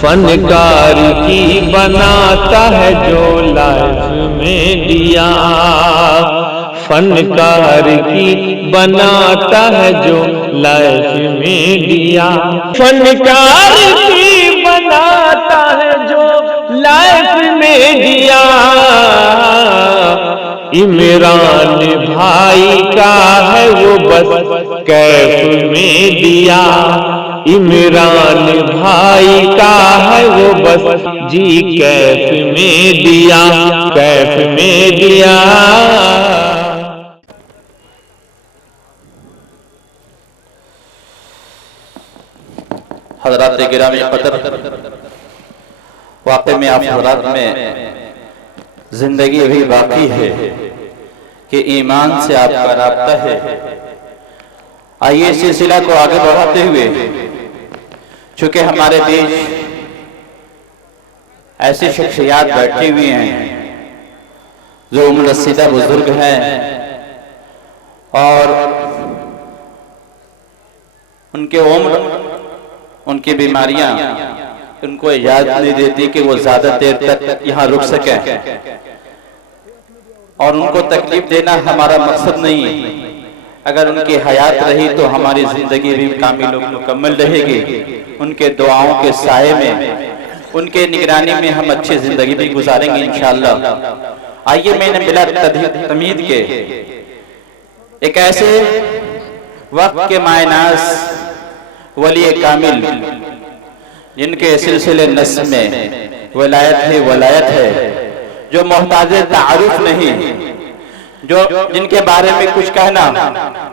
فنکار کی بناتا ہے جو لائف میں دیا، فنکار کی بناتا ہے جو لائف میں دیا، فنکار کی بناتا ہے جو لائف میں دیا، عمران بھائی کا ہے وہ بس کیف میں دیا، عمران بھائی کا ہے وہ بس جی کیف میں دیا، کیف میں دیا۔ حضرات گرامی قدر، واقع میں آپ حضرات میں زندگی ابھی باقی ہے کہ ایمان سے آپ کا رابطہ ہے۔ آئیے سلسلہ کو آگے بڑھاتے ہوئے، چونکہ ہمارے بیچ ایسی شخصیات بیٹھی ہوئی ہیں جو عمر رسیدہ بزرگ ہیں اور ان کے عمر، ان کی بیماریاں ان کو اجازت نہیں دیتی کہ وہ زیادہ دیر تک یہاں رک سکیں، اور ان کو تکلیف دینا ہمارا مقصد نہیں۔ اگر ان کی حیات رہی تو ہماری زندگی بھی کامل و مکمل رہے گی۔ ان کے دعاؤں کے سائے میں، ان کے نگرانی میں ہم اچھی زندگی بھی گزاریں گے انشاءاللہ۔ آئیے میں نے بلا تمہید کے ایک ایسے وقت کے مائناز ولی کامل جن کے سلسلے نسب میں ولایت ہے، جو محتاج تعارف نہیں، جن کے بارے میں کچھ کہنا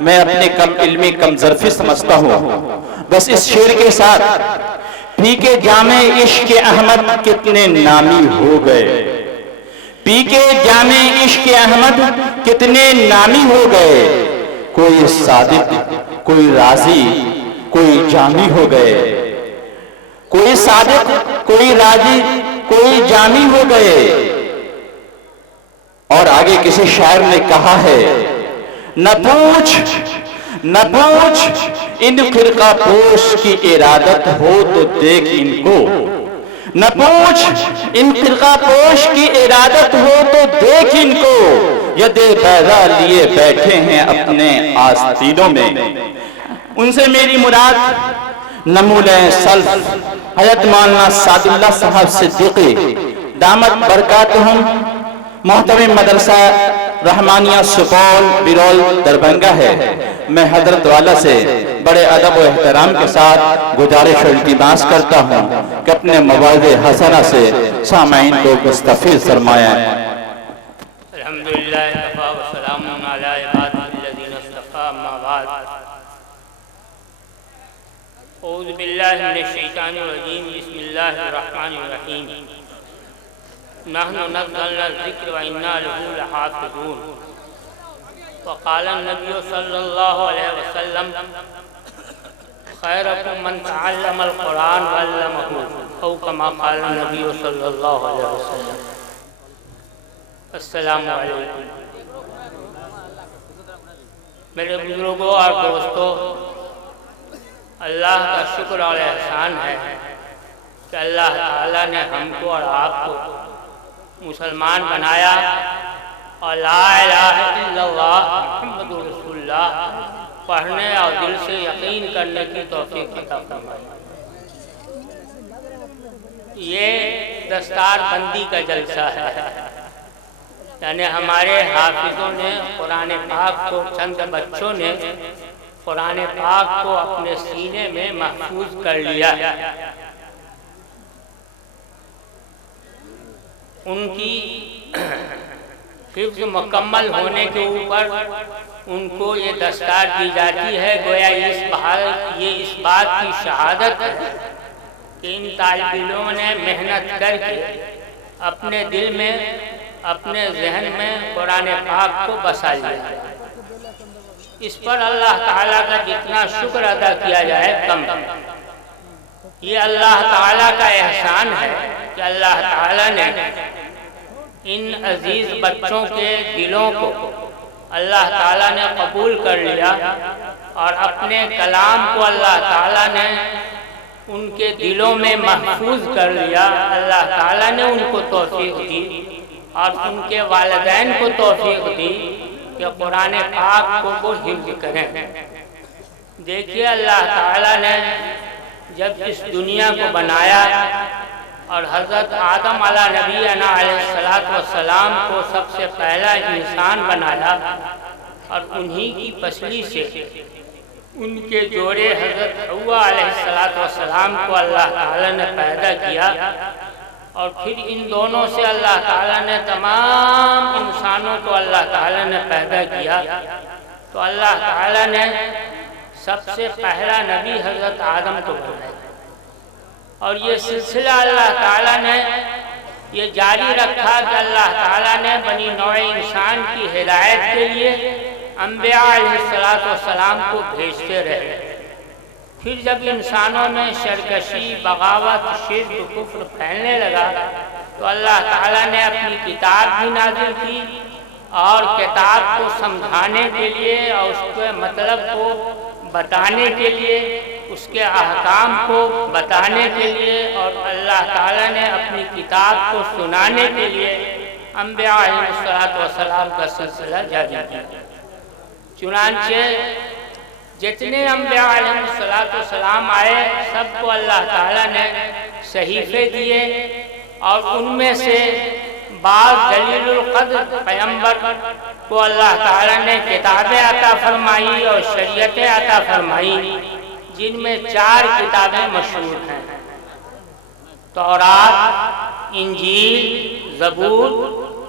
میں اپنی کم علمی کم ظرفی سمجھتا ہوں۔ بس اس شعر کے ساتھ، پی کے جامع عشق احمد کتنے نامی ہو گئے، پی کے جامع عشق احمد کتنے نامی ہو گئے، کوئی صادق کوئی راضی کوئی جامی ہو گئے، کوئی صادق کوئی راضی کوئی جامی ہو گئے۔ اور آگے کسی شاعر نے کہا ہے، نہ پوچھ ان فرقہ پوش کی ارادت ہو تو دیکھ ان کو، نہ پوچھ ان فرقہ پوش کی ارادت ہو تو دیکھ ان کو، ید بیضا لیے بیٹھے ہیں اپنے آستینوں میں۔ ان سے میری مراد نمولہ سلف حضرت مولانا سعد اللہ صاحب صدیقی دامت برکاتہم، محترم مدرسہ رحمانیہ سپول بیرول دربھنگہ ہے۔ میں حضرت والا سے بڑے ادب و احترام کے ساتھ گزارش و التماس کرتا ہوں کہ اپنے مواعظ حسنہ سے سامعین کو مستفیض فرمائیں۔ الحمدللہ کفا وسلام علی عبادہ الذین اصطفیٰ، اما بعد۔ اعوذ باللہ من الشیطان الرجیم، بسم اللہ الرحمن الرحیم۔ نحن نزلنا الذکر وإنا له لحافظون۔ وقال النبی صلی اللہ علیہ وسلم، خیرکم من تعلم القرآن وعلمہ، او کما قال النبی صلی اللہ علیہ وسلم۔ السلام علیکم۔ میرے بزرگوں اور دوستوں، اللہ کا شکر اور احسان ہے کہ اللہ تعالیٰ نے ہم کو اور آپ کو مسلمان بنایا اور لا الہ الا اللہ محمد رسول اللہ پڑھنے اور دل سے یقین کرنے کی توفیق عطا فرمائی۔ یہ دستار بندی کا جلسہ ہے، یعنی ہمارے حافظوں نے قرآن پاک کو، چند بچوں نے قرآن پاک کو اپنے سینے میں محفوظ کر لیا۔ ان کی حفظ مکمل ہونے کے اوپر ان کو یہ دستار دی جاتی ہے، گویا یہ اس بات کی شہادت ہے کہ ان طالب علموں نے محنت کر کے اپنے دل میں، اپنے ذہن میں قرآن پاک کو بسا لیا۔ اس پر اللہ تعالیٰ کا جتنا شکر ادا کیا جائے کم۔ یہ اللہ تعالیٰ کا احسان ہے کہ اللہ تعالیٰ نے ان عزیز بچوں کے دلوں کو اللہ تعالیٰ نے قبول کر لیا اور اپنے کلام کو اللہ تعالیٰ نے ان کے دلوں میں محفوظ کر لیا، اللہ تعالیٰ نے ان کو توفیق دی اور ان کے والدین کو توفیق دی کہ قرآن پاک کو وہ حفظ کریں۔ دیکھیے اللہ تعالیٰ نے جب اس دنیا کو بنایا اور حضرت آدم علیہ نبینا علیہ السلام کو سب سے پہلا انسان بنایا اور انہی کی پسلی سے ان کے جوڑے حضرت حوا علیہ السلام کو اللہ تعالیٰ نے پیدا کیا، اور پھر ان دونوں سے اللہ تعالیٰ نے تمام انسانوں کو اللہ تعالیٰ نے پیدا کیا۔ تو اللہ تعالیٰ نے سب سے پہلا نبی حضرت آدم کو بنایا، اور یہ سلسلہ اللہ تعالیٰ نے یہ جاری رکھا کہ اللہ تعالیٰ نے بنی نوع انسان کی ہدایت کے لیے انبیاء علیہ السلام کو بھیجتے رہے۔ پھر جب انسانوں میں سرکشی، بغاوت، شرک، کفر پھیلنے لگا تو اللہ تعالیٰ نے اپنی کتاب بھی نازل کی، اور کتاب کو سمجھانے کے لیے اور اس کے مطلب کو بتانے کے لیے، اس کے احکام کو بتانے کے لیے، اور اللہ تعالیٰ نے اپنی کتاب کو سنانے کے لیے انبیاء علیہ السلام کا سلسلہ جاری کیا۔ چنانچہ جتنے انبیاء علیہ السلام آئے سب کو اللہ تعالیٰ نے صحیفے دیے، اور ان میں سے بعض جلیل القدر پیغمبر کو اللہ تعالیٰ نے کتابیں عطا فرمائی اور شریعتیں عطا فرمائی، جن میں 4 کتابیں مشہور ہیں: تورات، انجیل، زبور،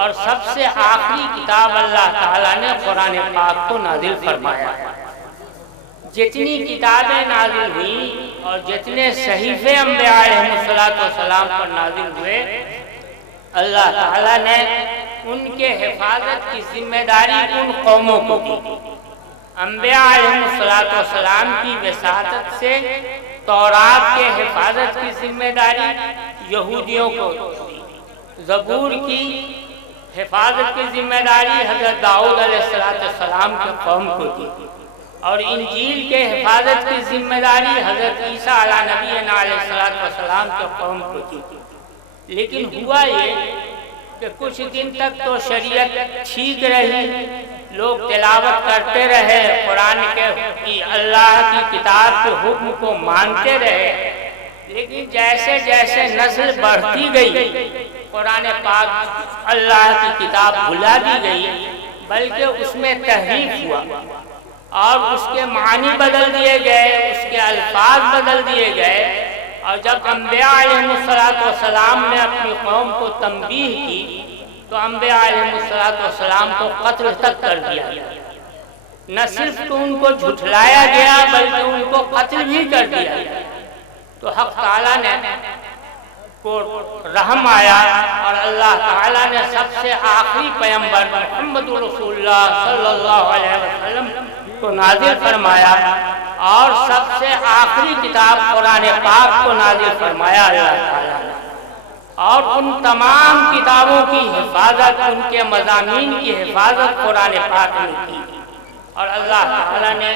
اور سب سے آخری کتاب اللہ تعالیٰ نے قرآن پاک کو نازل فرمایا۔ جتنی کتابیں نازل ہوئیں اور جتنے صحیفے انبیاء علیہ السلام پر نازل ہوئے، اللہ تعالیٰ نے ان کے حفاظت کی ذمہ داری ان قوموں کو دی۔ انبیاء علیہ السلام کی وساطت سے تورات کے حفاظت کی ذمہ داری یہودیوں کو دی، زبور کی حفاظت کی ذمہ داری حضرت داؤد علیہ السلام کے قوم کو دی، اور انجیل کے حفاظت کی ذمہ داری حضرت عیسیٰ علیہ نبینا علیہ السلام کے قوم کو دی۔ لیکن ہوا یہ کہ کچھ دن تک تو شریعت ٹھیک رہی، لوگ تلاوت کرتے رہے، قرآن کے اللہ کی کتاب کے حکم کو مانتے رہے، لیکن جیسے جیسے نسل بڑھتی گئی قرآن پاک اللہ کی کتاب بھلا دی گئی، بلکہ اس میں تحریف ہوا اور اس کے معنی بدل دیے گئے، اس کے الفاظ بدل دیے گئے، اور جب انبیاء علیہ السلام نے اپنی قوم کو تنبیہ کی تو انبیاء علیہ السلام کو قتل تک کر دیا گیا۔ نہ صرف تو ان کو جھٹلایا گیا بلکہ ان کو قتل بھی کر دیا گیا۔ تو حق تعالیٰ نے کو رحم آیا اور اللہ تعالیٰ نے سب سے آخری پیغمبر محمد رسول اللہ صلی اللہ علیہ وسلم کو نازل فرمایا، اور سب سے آخری کتاب قرآن پاک کو نازل فرمایا اللہ تعالیٰ نے، اور ان تمام کتابوں کی حفاظت، ان کے مضامین کی حفاظت قرآن پاک نے کی، اور اللہ تعالیٰ نے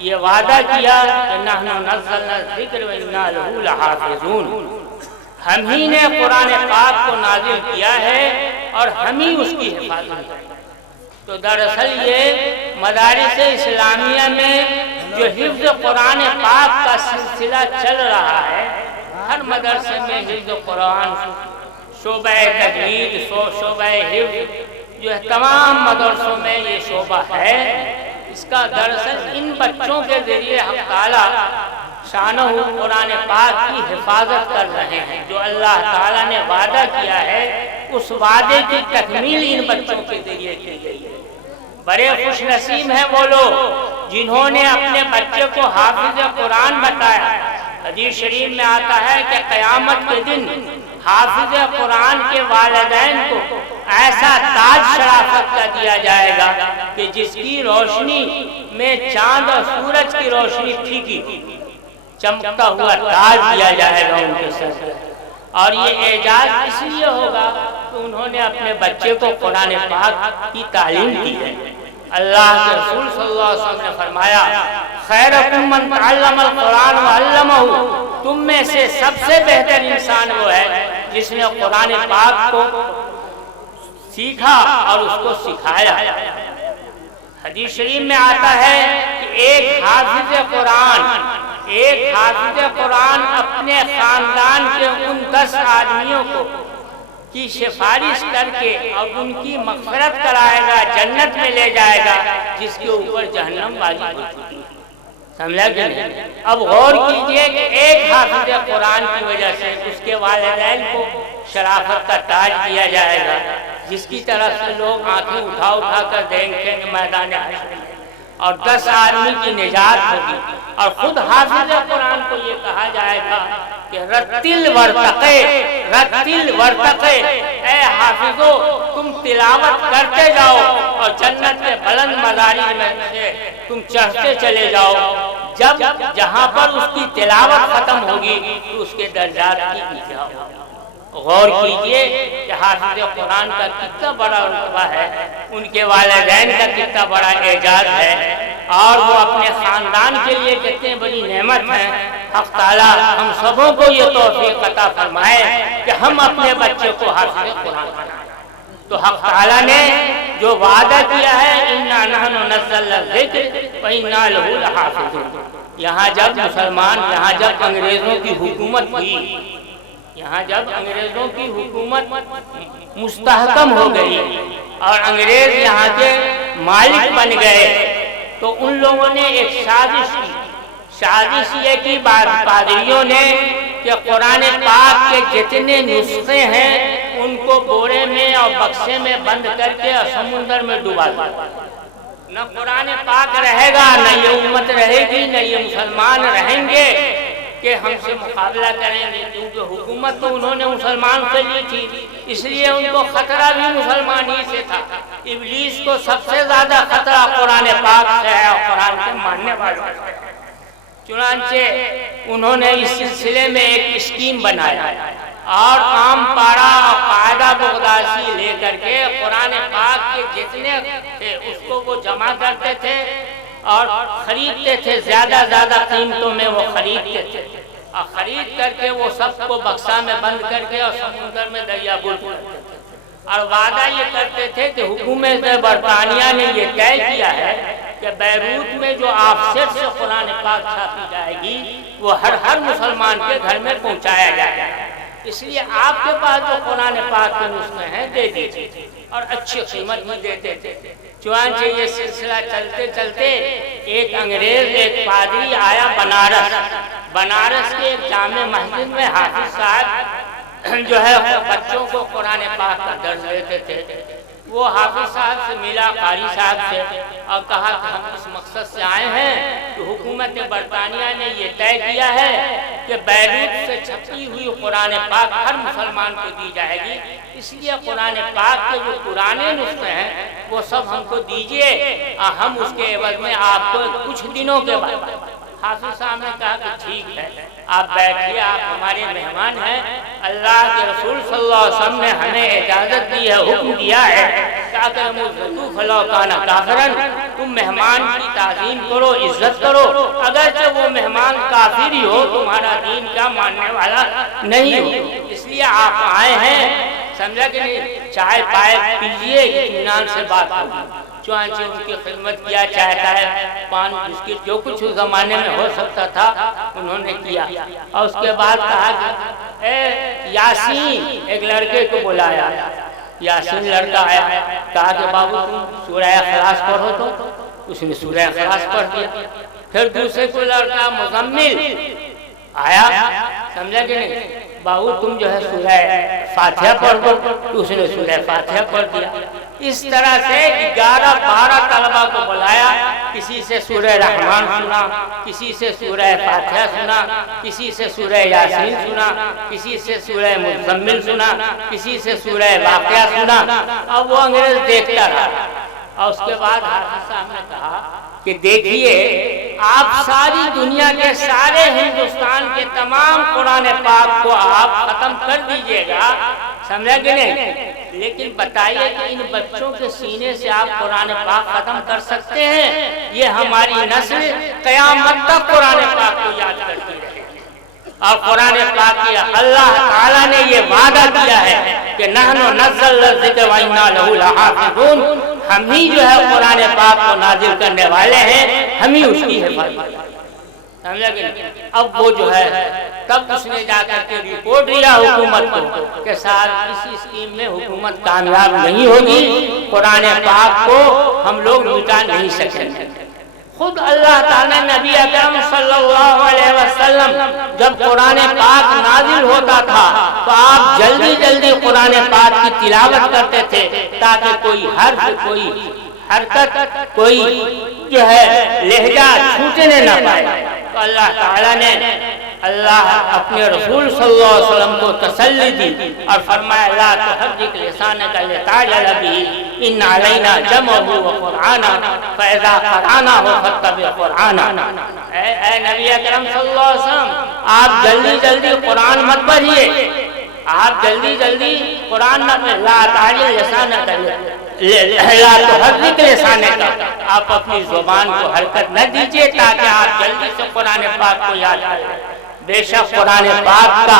یہ وعدہ کیا کہ نحن نزلنا الذکر وإنا لہ لحافظون، ہم ہی نے قرآن پاک کو نازل کیا ہے اور ہم ہی اس کی حفاظت کریں۔ تو دراصل یہ مدارس اسلامیہ میں جو حفظ قرآن پاک کا سلسلہ چل رہا ہے، ہر مدرسے میں حفظ قرآن، شعبہ تجوید، شعبہ حفظ، جو ہے تمام مدرسوں میں یہ شعبہ ہے، اس کا دراصل ان بچوں کے ذریعے حق تعالیٰ شانہ قرآن پاک کی حفاظت کر رہے ہیں۔ جو اللہ تعالیٰ نے وعدہ کیا ہے اس وعدے کی تکمیل ان بچوں کے ذریعے کی گئی ہے۔ بڑے خوش نصیب ہیں وہ لوگ جنہوں نے اپنے بچے کو حافظ قرآن بتایا۔ حدیث شریف میں آتا ہے کہ قیامت کے دن حافظ قرآن کے والدین کو ایسا تاج شرافت کا دیا جائے گا کہ جس کی روشنی میں چاند اور سورج کی روشنی پھیکی چمکتا ہوا تاج دیا جائے گا ان کے سر پر۔ اور یہ اعزاز اس لیے ہوگا کہ انہوں نے اپنے بچے کو قرآن پاک کی تعلیم دی ہے۔ اللہ کے رسول صلی اللہ علیہ وسلم نے فرمایا خیرکم من تعلم القرآن وعلمہ، تم میں سے سب سے بہتر انسان وہ ہے جس نے قرآن پاک کو سیکھا اور اس کو سکھایا۔ حدیث شریف میں آتا ہے کہ ایک حافظ قرآن اپنے خاندان کے ان 10 آدمیوں کو کی سفارش کر کے اور ان کی مغفرت کرائے گا، جنت میں لے جائے گا جس کے اوپر جہنم واجب ہو چکی ہے۔ سمجھا کہ نہیں؟ اب غور کیجئے کہ ایک حافظ قرآن کی وجہ سے اس کے والدین کو شرافت کا تاج دیا جائے گا، جس کی طرف سے لوگ آنکھیں اٹھا کر دیکھیں گے میدان حشر میں، اور 10 آدمی کی نجات ہوگی۔ اور خود حافظ قرآن کو یہ کہا جائے گا کہ رتل ورتقے، اے حافظو تم تلاوت کرتے جاؤ اور جنت کے بلند مدارج میں سے تم چڑھتے چلے جاؤ، جہاں پر اس کی تلاوت ختم ہوگی تو اس کے درجات کی جاؤ۔ غور کیجئے کہ حافظ قرآن کا کتنا بڑا رتبہ ہے، ان کے والدین کا کتنا بڑا اعزاز ہے، اور وہ اپنے خاندان کے لیے کتنی بڑی نعمت ہے۔ حق تعالیٰ ہم سبوں کو یہ توفیق عطا فرمائے کہ ہم اپنے بچے کو حافظ قرآن بنائیں۔ تو حق تعالیٰ نے جو وعدہ کیا ہے اِنَّا نَحْنُ نَزَّلْنَا الذِّكْرَ وَإِنَّا لَهُ لَحَافِظُونَ، یہاں جب انگریزوں کی حکومت ہوئی، یہاں جب انگریزوں کی حکومت مستحکم ہو گئی اور انگریز یہاں کے مالک بن گئے، تو ان لوگوں نے ایک سازش یہ کی پادریوں نے کہ قرآن پاک کے جتنے نسخے ہیں ان کو بورے میں اور بکسے میں بند کر کے سمندر میں ڈبا دیا۔ نہ قرآن پاک رہے گا، نہ یہ امت رہے گی، نہ یہ مسلمان رہیں گے کہ ہم سے مقابلہ کریں گے، کیونکہ حکومت تو انہوں نے مسلمان سے لی تھی، اس لیے ان کو خطرہ بھی مسلمان ہی سے تھا۔ ابلیس کو سب سے زیادہ خطرہ قرآن پاک سے ہے اور قرآن کے ماننے والوں سے ہے۔ چنانچہ انہوں نے اس سلسلے میں ایک اسکیم بنایا اور عام پارا اور قاعدہ بغدادی لے کر کے قرآن پاک کے جتنے تھے اس کو وہ جمع کرتے تھے اور خریدتے تھے، زیادہ قیمتوں میں وہ خریدتے تھے، اور خرید کر کے وہ سب کو بکسا میں بند کر کے اور سمندر میں دریا گل کرتے تھے، اور وعدہ یہ کرتے تھے کہ حکومت برطانیہ نے یہ طے کیا ہے کہ بیروت میں جو آف سیٹ سے قرآن پاک چھاپی جائے گی وہ ہر مسلمان کے گھر میں پہنچایا جائے گا، اس لیے آپ کے پاس جو قرآن پاک کے نسخے ہیں دے دیجیے، اور اچھی قیمت میں دیتے تھے۔ چنانچہ یہ سلسلہ چلتے چلتے ایک انگریز، ایک پادری آیا بنارس کے ایک جامع مسجد میں حافظ صاحب جو ہے بچوں کو قرآن پاک کا درس دیتے تھے۔ وہ حافظ صاحب سے ملا، قاری صاحب سے، اور کہا کہ ہم اس مقصد سے آئے ہیں کہ حکومت برطانیہ نے یہ طے کیا ہے کہ بیروت سے چھپی ہوئی قرآن پاک ہر مسلمان کو دی جائے گی، اس لیے قرآن پاک کے جو پرانے نسخے ہیں وہ سب ہم کو دیجئے، ہم اس کے عوض میں آپ کو کچھ دنوں کے بعد۔ حافظ صاحب نے کہا کہ ٹھیک ہے، آپ بیٹھیے، آپ ہمارے مہمان ہیں، اللہ کے رسول صلی اللہ علیہ وسلم نے ہمیں اجازت دی ہے، حکم دیا ہے تم مہمان کی تعظیم کرو، عزت کرو، اگرچہ وہ مہمان کافر ہی ہو، تمہارا دین کا ماننے والا نہیں ہو، اس لیے آپ آئے ہیں، سمجھا کہ نہیں، چائے پائے پیجئے، اطمینان سے بات ہوگی۔ چنانچہ ان کی خدمت کیا، چاہتا ہے پان بسکٹ جو کچھ اس زمانے میں ہو سکتا تھا انہوں نے کیا، اور اس کے بعد کہا کہ اے یاسین، ایک لڑکے کو بلایا، یاسین لڑکا آیا، کہا کہ بابو تم سورہ اخلاص پڑھو، تو اس نے سورہ اخلاص پڑھ دیا۔ پھر دوسرے کو لڑکا مزمل آیا، سمجھا کہ نہیں، بابو تم جو ہے سورہ فاتحہ پڑھ دو، تو اس نے سورہ فاتحہ پڑھ دیا۔ اس طرح سے 11-12 طلبہ کو بلایا، کسی سے سورہ رحمان سنا، کسی سے سورہ فاتحہ سنا، کسی سے سورہ یاسین سنا، کسی سے سورہ مزمل سنا، کسی سے سورہ واقعہ سنا، اب وہ انگریز دیکھتا رہا، اور اس کے بعد حافظ صاحب نے کہا کہ دیکھیے آپ ساری دنیا کے سارے ہندوستان کے تمام قرآن پاک کو آپ ختم کر دیجئے گا، سمجھا کہ نہیں، لیکن بتائیے کہ ان بچوں کے سینے سے آپ قرآن پاک ختم کر سکتے ہیں؟ یہ ہماری نسل قیامت تک قرآن پاک کو یاد کرتی رہے گی۔ اور قرآن پاک کی اللہ تعالیٰ نے یہ وعدہ کیا ہے کہ نحن نزلنا الذکر وإنا لہ لحافظون، ہم ہی جو ہے قرآن پاک کو نازل کرنے والے ہیں، ہم ہی اس کی حفاظت۔ سمجھا کہ اب وہ جو ہے تب اس نے جا کر کے رپورٹ دیا حکومت کو کہ ساتھ اس اسکیم میں حکومت کامیاب نہیں ہوگی، قرآن پاک کو ہم لوگ مٹا نہیں سکیں گے۔ خود اللہ تعالیٰ نبی اکرم صلی اللہ علیہ وسلم جب قرآن پاک نازل ہوتا تھا تو آپ جلدی جلدی قرآن پاک کی تلاوت کرتے تھے تاکہ کوئی حرف، کوئی حرکت، کوئی جو ہے لہجہ چھوٹنے نہ پائے۔ تو اللہ تعالیٰ نے اپنے رسول صلی اللہ علیہ وسلم کو تسلی دی اور فرمایا لا تحرک لسانک لتعجل بہ ان علینا جمعہ وقرآنہ فاذا قرأناہ فاتبع قرآنہ۔ اے نبی اکرم صلی اللہ علیہ وسلم، آپ جلدی جلدی قرآن مت پڑھیے، آپ جلدی جلدی قرآن نہ پڑھیں، لا تعجل لسانک لا تحرک لسانک، آپ اپنی زبان کو حرکت نہ دیجیے تاکہ آپ جلدی سے قرآن پاک کو یاد کریں۔ بے شک قرآن پاک کا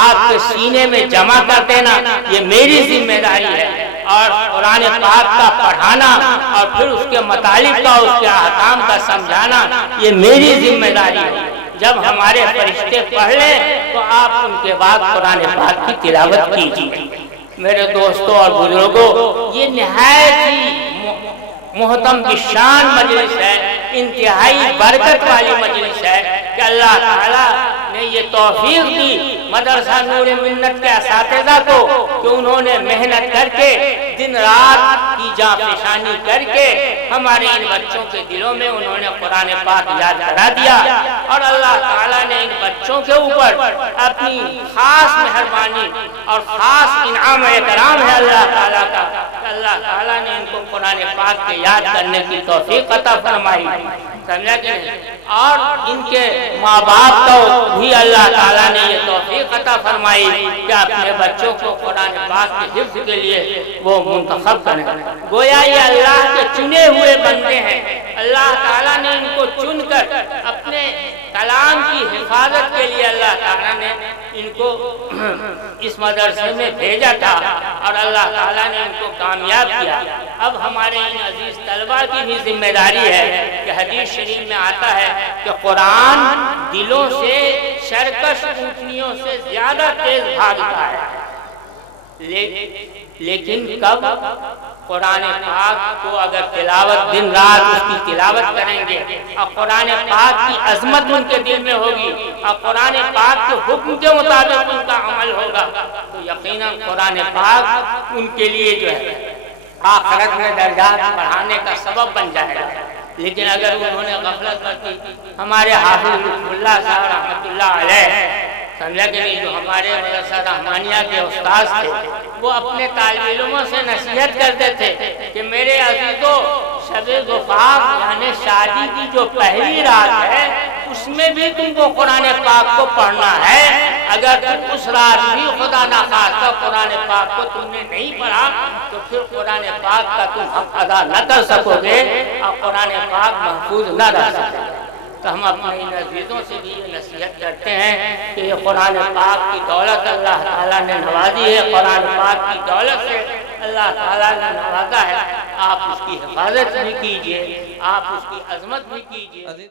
آپ کے سینے میں جمع کر دینا یہ میری ذمہ داری ہے، اور قرآن پاک کا پڑھانا اور پھر اس کے مطالب کا، اس کے احکام کا سمجھانا یہ میری ذمہ داری ہے۔ جب ہمارے فرشتے پڑھ لیں تو آپ ان کے بعد قرآن پاک کی تلاوت کیجیے۔ میرے دوستوں اور بزرگوں، یہ نہایت ہی محترم بشان مجلس ہے، انتہائی برکت والی مجلس ہے کہ اللہ تعالیٰ نے یہ توفیق دی مدرسہ نور منت کے اساتذہ کو کہ انہوں نے محنت کر کے دن رات کی جاں پیشانی کر کے ہمارے ان بچوں کے دلوں میں انہوں نے قرآن پاک یاد کرا دیا، اور اللہ تعالیٰ نے ان بچوں کے اوپر اپنی خاص مہربانی اور خاص انعام و اکرام ہے اللہ تعالیٰ کا کہ اللہ تعالیٰ نے ان کو قرآن پاک کے یاد کرنے کی توفیق عطا فرمائی۔ سمجھا کہ اور ان کے ماں باپ کو بھی اللہ تعالیٰ نے یہ توفیق عطا فرمائی کہ اپنے بچوں کو قرآن پاک کے حفظ کے لیے وہ منتخب کریں۔ گویا یہ اللہ کے چنے ہوئے بندے ہیں، اللہ تعالیٰ نے ان کو چن کر اپنے کلام کی حفاظت کے لیے اللہ تعالیٰ نے ان کو اس مدرسے میں بھیجا تھا، اور اللہ تعالیٰ نے ان کو کامیاب کیا۔ اب ہمارے ان عزیز طلبہ کی بھی ذمہ داری ہے کہ حدیث شریف میں آتا ہے کہ قرآن دلوں سے شرکش اونٹنیوں سے زیادہ تیز بھاگتا ہے، لیکن کب؟ قرآن پاک کو اگر تلاوت دن رات اس کی تلاوت کریں گے اور قرآن پاک کی عظمت ان کے دل میں ہوگی اور قرآن پاک کے حکم کے مطابق ان کا عمل ہوگا تو یقیناً قرآن پاک ان کے لیے جو ہے آخرت میں درجات بڑھانے کا سبب بن جائے گا۔ لیکن اگر انہوں نے غفلت برتی، ہمارے حافظ اللہ صاحب رحمۃ اللہ علیہ سمجھا کہ نہیں، جو ہمارے مدرسہ رحمانیہ کے استاد تھے، وہ اپنے طالب علموں سے نصیحت کرتے تھے کہ میرے عزیزو، شب زفاف یعنی شادی کی جو پہلی رات ہے اس میں بھی تم کو قرآن پاک کو پڑھنا ہے۔ اگر تم اس رات بھی خدا نخواستہ قرآن پاک کو تم نے نہیں پڑھا تو پھر قرآن پاک کا تم حق ادا نہ کر سکو گے اور قرآن پاک محفوظ نہ رہ سکے گا۔ تو ہم اپنے ان عزیزوں سے بھی یہ نصیحت کرتے ہیں کہ یہ قرآن پاک کی دولت اللہ تعالیٰ نے نوازی ہے، قرآن پاک کی دولت سے اللہ تعالیٰ نے نوازا ہے، آپ اس کی حفاظت بھی کیجئے، آپ اس کی عظمت بھی کیجئے۔